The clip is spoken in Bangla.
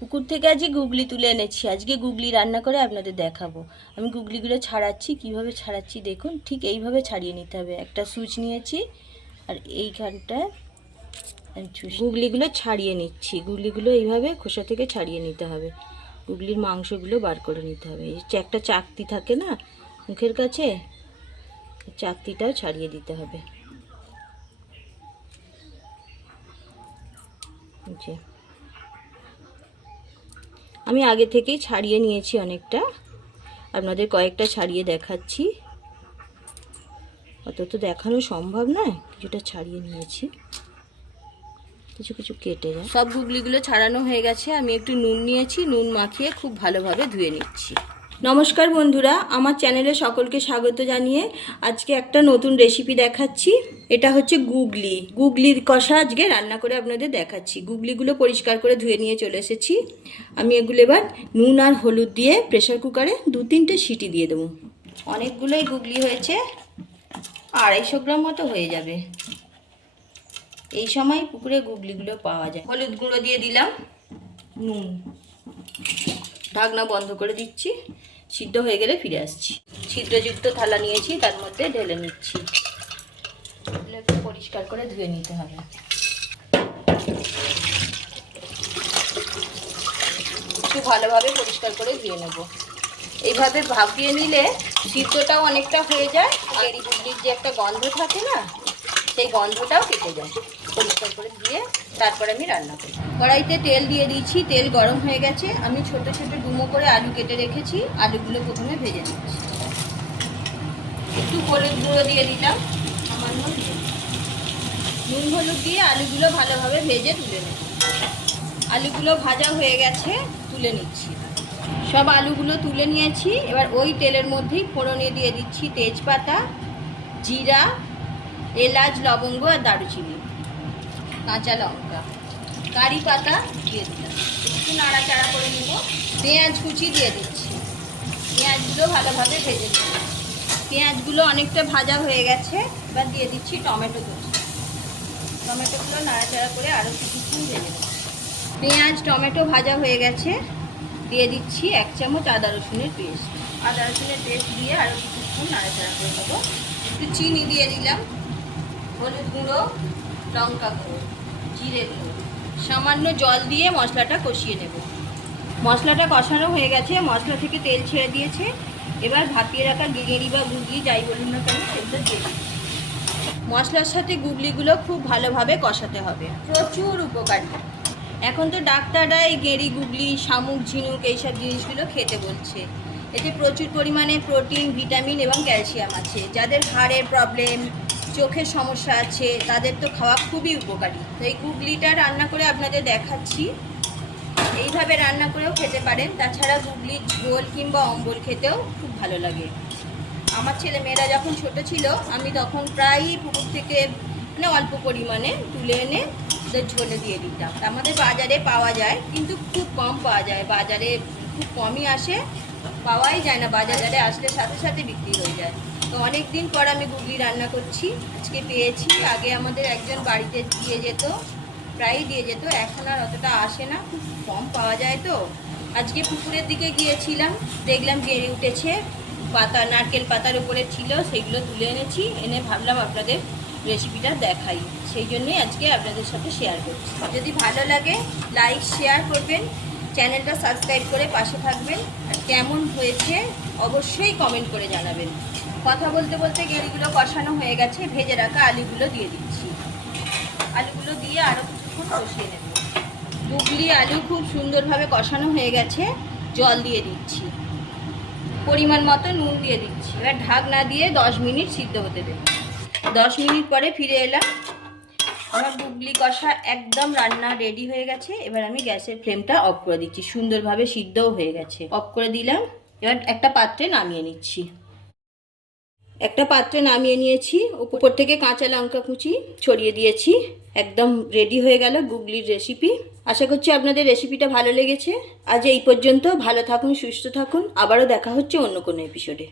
পুকুর থেকে আজকে গুগলি তুলে এনেছি। আজকে গুগলি রান্না করে আপনাদের দেখাবো। আমি গুগলিগুলো ছাড়াচ্ছি, কিভাবে ছাড়াচ্ছি দেখুন। ঠিক এইভাবে ছাড়িয়ে নিতে হবে। একটা সুচ নিয়েছি আর এইখানটায় গুগলিগুলো ছাড়িয়ে নিচ্ছি। গুগলিগুলো এইভাবে খোসা থেকে ছাড়িয়ে নিতে হবে। গুগলির মাংসগুলো বার করে নিতে হবে। এই যে একটা চাকতি থাকে না মুখের কাছে, চাকতিটাও ছাড়িয়ে দিতে হবে। আমি আগে থেকেই ছাড়িয়ে নিয়েছি অনেকটা, আপনাদের কয়েকটা ছাড়িয়ে দেখাচ্ছি। অত তো দেখানো সম্ভব নয়, কিছুটা ছাড়িয়ে নিয়েছি, কিছু কিছু কেটে যায়। সব গুগলিগুলো ছাড়ানো হয়ে গেছে। আমি একটু নুন নিয়েছি, নুন মাখিয়ে খুব ভালোভাবে ধুয়ে নিচ্ছি। নমস্কার বন্ধুরা, আমার চ্যানেলে সকলকে স্বাগত জানিয়ে আজকে একটা নতুন রেসিপি দেখাচ্ছি। এটা হচ্ছে গুগলি। গুগলির কষা আজকে রান্না করে আপনাদের দেখাচ্ছি। গুগলিগুলো পরিষ্কার করে ধুয়ে নিয়ে চলে এসেছি। আমি এগুলো এবার নুন আর হলুদ দিয়ে প্রেসার কুকারে 2-3টে সিটি দিয়ে দেবো। অনেকগুলোই গুগলি হয়েছে, 250 গ্রাম মতো হয়ে যাবে। এই সময় পুকুরে গুগলিগুলো পাওয়া যায়। হলুদ গুঁড়ো দিয়ে দিলাম, নুন, ঢাকনা বন্ধ করে দিচ্ছি। সিদ্ধ হয়ে গেলে ফিরে আসছি। ছিদ্রযুক্ত থালা নিয়েছি, তার মধ্যে ঢেলে নিচ্ছি। একটু পরিষ্কার করে ধুয়ে নিতে হবে। একটু ভালোভাবে পরিষ্কার করে ধুয়ে নেব। এইভাবে ভাপিয়ে নিলে সিদ্ধটাও অনেকটা হয়ে যায়, আর এই গুগলির যে একটা গন্ধ থাকে না, সেই গন্ধটাও কেটে যায়। পরিষ্কার করে দিয়ে তারপরে আমি রান্না করি। কড়াইতে তেল দিয়ে দিয়েছি, তেল গরম হয়ে গেছে। আমি ছোট ছোট ডুমো করে আলু কেটে রেখেছি, আলুগুলো প্রথমে ভেজে নিচ্ছি। একটু হলুদ গুঁড়ো দিয়ে দিলাম, সামান্য নুন হলুদ দিয়ে আলুগুলো ভালোভাবে ভেজে তুলে নেব। আলুগুলো ভাজা হয়ে গেছে, তুলে নিচ্ছি। সব আলুগুলো তুলে নিয়েছি। এবার ওই তেলের মধ্যেই ফোড়নে দিয়ে দিচ্ছি তেজপাতা, জিরা, এলাচ, লবঙ্গ আর দারুচিনি, কাঁচা লঙ্কা, কারি পাতা দিয়ে দিলাম। একটু নাড়াচাড়া করে নেব। পেঁয়াজ কুচি দিয়ে দিচ্ছি। পেঁয়াজগুলো ভালোভাবে ভেজে নেব। পেঁয়াজগুলো অনেকটা ভাজা হয়ে গেছে। এবার দিয়ে দিচ্ছি টমেটো কুচি। টমেটোগুলো নাড়াচাড়া করে আরও কিছুক্ষণ ভেজে নেব। পেঁয়াজ টমেটো ভাজা হয়ে গেছে। দিয়ে দিচ্ছি 1 চামচ আদা রসুনের পেস্ট। আদা রসুনের পেস্ট দিয়ে আরও কিছুক্ষণ নাড়াচাড়া করে নেব। একটু চিনি দিয়ে দিলাম, হলুদ গুঁড়ো, লঙ্কা গুঁড়ো, জিরে গুঁড়ো, সামান্য জল দিয়ে মশলাটা কষিয়ে নেব। মশলাটা কষানো হয়ে গেছে, মশলা থেকে তেল ছেড়ে দিয়েছে। এবার ভাপিয়ে রাখা গেঁড়ি বা গুগলি যাই বলুন না কেন, সেগুলো দিয়ে দিচ্ছি। মশলার সাথে গুগলিগুলো খুব ভালোভাবে কষাতে হবে। প্রচুর উপকারী। এখন তো ডাক্তাররা এই গেঁড়ি, গুগলি, শামুক, ঝিনুক এইসব জিনিসগুলো খেতে বলছে। এতে প্রচুর পরিমাণে প্রোটিন, ভিটামিন এবং ক্যালসিয়াম আছে। যাদের হাড়ের প্রবলেম, চোখের সমস্যা আছে, তাদের তো খাওয়া খুবই উপকারী। তো এই গুগলিটা রান্না করে আপনাদের দেখাচ্ছি। এইভাবে রান্না করেও খেতে পারেন। তাছাড়া গুগলির ঝোল কিংবা অম্বল খেতেও খুব ভালো লাগে। আমার ছেলে মেয়েরা যখন ছোট ছিল, আমি তখন প্রায়ই পুকুর থেকে অল্প পরিমাণে তুলে এনে ওদের ঝোলে দিয়ে দিতাম। আমাদের বাজারে পাওয়া যায়, কিন্তু খুব কম পাওয়া যায়। বাজারে খুব কমই আসে, পাওয়াই যায় না। বাজারে আসলে সাথে সাথে বিক্রি হয়ে যায়। তো অনেক দিন পর আমি গুগলি রান্না করছি, আজকে পেয়েছি। আগে আমাদের একজন বাড়িতে দিয়ে যেত, প্রায়ই দিয়ে যেত। এখন আর অতটা আসে না, খুব কম পাওয়া যায়। তো আজকে পুকুরের দিকে গিয়েছিলাম, দেখলাম গেড়ে উঠেছে, পাতা, নারকেল পাতার উপরে ছিল, সেগুলো তুলে এনেছি। এনে ভাবলাম আপনাদের রেসিপিটা দেখাই, সেই জন্যই আজকে আপনাদের সাথে শেয়ার করছি। যদি ভালো লাগে লাইক শেয়ার করবেন, চ্যানেলটা সাবস্ক্রাইব করে পাশে থাকবেন। আর কেমন হয়েছে অবশ্যই কমেন্ট করে জানাবেন। কথা বলতে বলতে গেঁড়িগুলো কষানো হয়ে গেছে। ভেজে রাখা আলুগুলো দিয়ে দিচ্ছি। আলুগুলো দিয়ে আরও কিছুক্ষণ কষিয়ে নেব। গুগলি আলু খুব সুন্দরভাবে কষানো হয়ে গেছে। জল দিয়ে দিচ্ছি, পরিমাণ মতো নুন দিয়ে দিচ্ছি। এবার ঢাকনা দিয়ে 10 মিনিট সিদ্ধ হতে দেব। 10 মিনিট পরে ফিরে এলাম। আমার গুগলি কষা একদম রান্না রেডি হয়ে গেছে। এবার আমি গ্যাসের ফ্লেমটা অফ করে দিচ্ছি। সুন্দরভাবে সিদ্ধও হয়ে গেছে। অফ করে দিলাম। এবার একটা পাত্রে নামিয়ে নিচ্ছি। একটা পাত্রে নামিয়ে নিয়েছি। উপর থেকে কাঁচা লঙ্কা কুচি ছড়িয়ে দিয়েছি। একদম রেডি হয়ে গেল গুগলির রেসিপি। আশা করছি আপনাদের রেসিপিটা ভালো লেগেছে। আজ এই পর্যন্ত। ভালো থাকুন, সুস্থ থাকুন। আবারও দেখা হচ্ছে অন্য কোনো এপিসোডে।